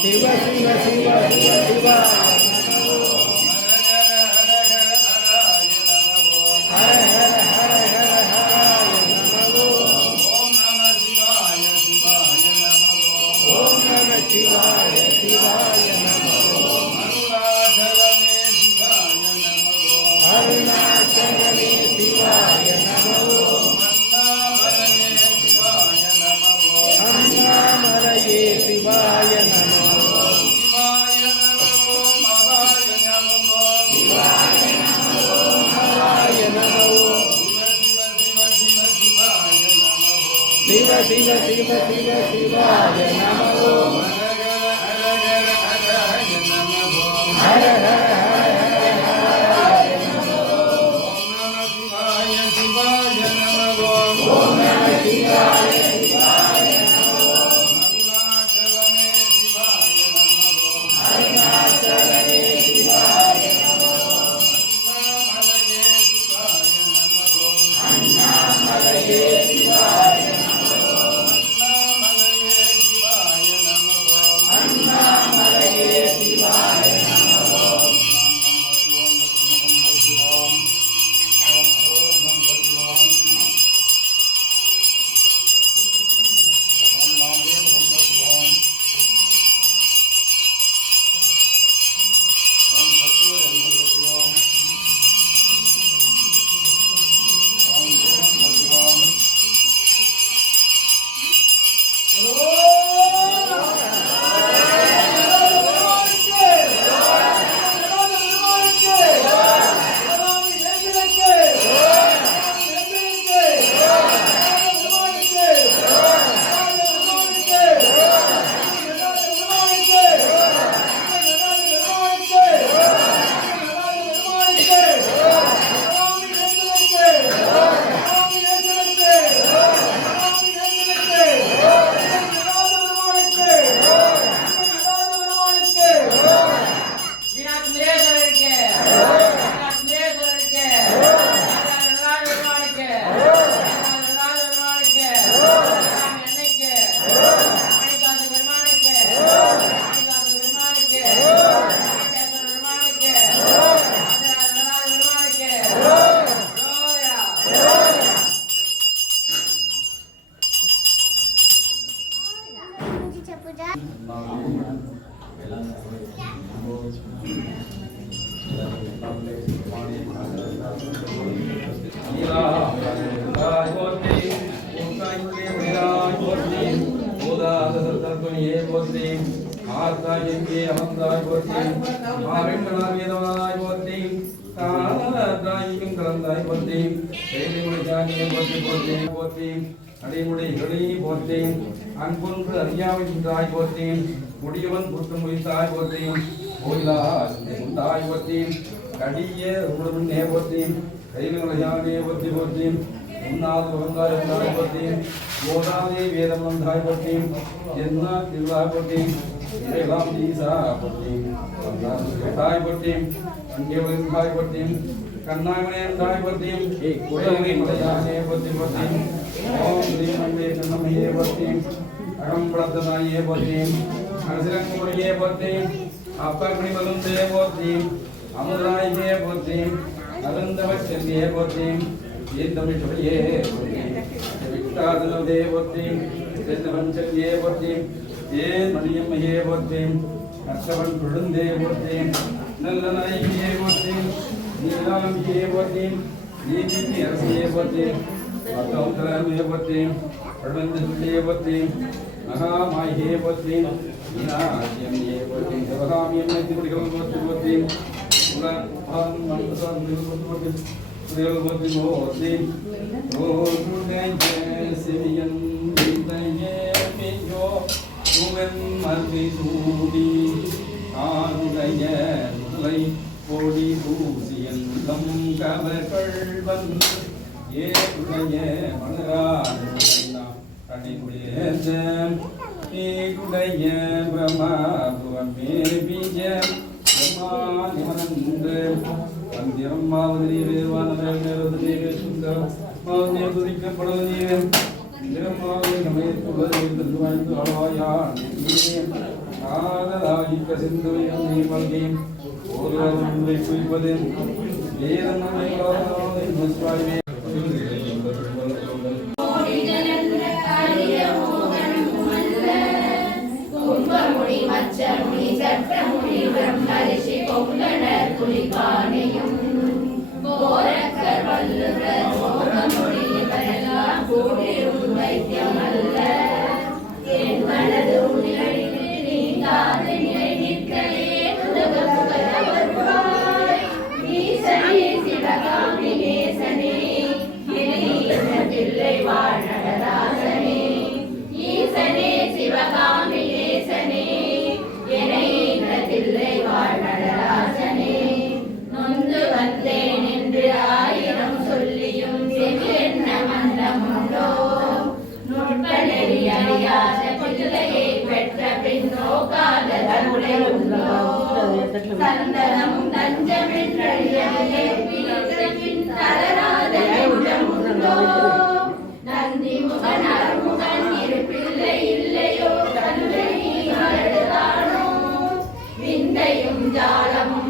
சிவ சிவ சிவ சிவ சிவாய ஹர ஹர ஹர ஹர ஹராய நமோ ஓம் நம சிவாய சிவாய நமோ ஓம் நம சிவாய சிவாய நமோ அருணாச்சலமே சிவாய நமோ அருணாச்சலமே சிவாய நமோ அண்ணாமலையே சிவாய நமோ சிவாய நமோ மகாய நமோ சிவாய நமோ மகாய நமோ சிவ சிவ சிவ சிவ சிவாய நமோ ஹர ஹர ஹராய நமோ ஓம் நம சிவாய சிவாய நமோ ஓம் நம சிவாய சிவாய நமோ அருணாச்சலமே சிவாய நமோ அருணாச்சலமே சிவாய நமோ அண்ணாமலையே சிவாய நமோ அண்ணாமலையே சிவாய நமோ அண்ணாமலையே சிவாய நமோ அன்பொன்று அறியாமையாய் போற்றேன் முடியவன் குற்றம் முடித்தாய் போற்றேன் உண்டாய் போற்றேன் கடிய உடம்பும் நே போற்றேன் கைவினையானே போற்றி போற்றேன் உன்னாது வந்தாய் வந்தாய் போற்றேன் போதாதே வேதம் வந்தாய் போற்றேன் என்ன திருவாய் போற்றேன் இறைலாம் தீசா போற்றேன் தாய் போற்றேன் அங்கே தாய் போற்றேன் கண்ணாமனே தாய் போற்றேன் குறையானே போற்றி போற்றேன் ஓம் ஸ்ரீ மங்கே கண்ணமையே போற்றேன் அகம்பளத்தனாயே போற்றேன் அகசிரங்குடியே போற்றேன் அப்படி மருந்தே போற்றேன் அமுதாயே போற்றேன் அருந்தவச்செல்லியே போற்றேன் ஏன் தமிழ் சொல்லியே போற்றேன் விட்டாதனதே போற்றேன் செந்தவன் செல்லியே போற்றேன் ஏன் மணியம்மையே போற்றேன் கற்றவன் கொழுந்தே போற்றேன் நல்ல நாயகியே போற்றேன் நீலாம்பியே போற்றேன் நீதிக்கு அரசியே போற்றேன் பத்தவந்தரமே போற்றேன் பழவந்தே போற்றேன் மகாமாயே போற்றேன் மீனாட்சியம்மையே போற்றேன் சிவகாமியம் குடிகள் போற்றி போற்றேன் கோடி பூசியன் கவர்கள் ஏழுடைய மலராடைய பிரமாபுவமே பீஜ பிரமாதிமனந்து வந்திரம் மாவதிரி வேவானவே சுந்தரம் மாவதிய துதிக்கப்படுவதே நிறமாவது நம்மை வாழ்ந்து ஆழ்வாயான் ஆதலாயிக்க சிந்துவையும் நீர்மல்கியும் ஒருவர் முன்பை குவிப்பது வேதனை முஸ்வாமே ஜாலமும்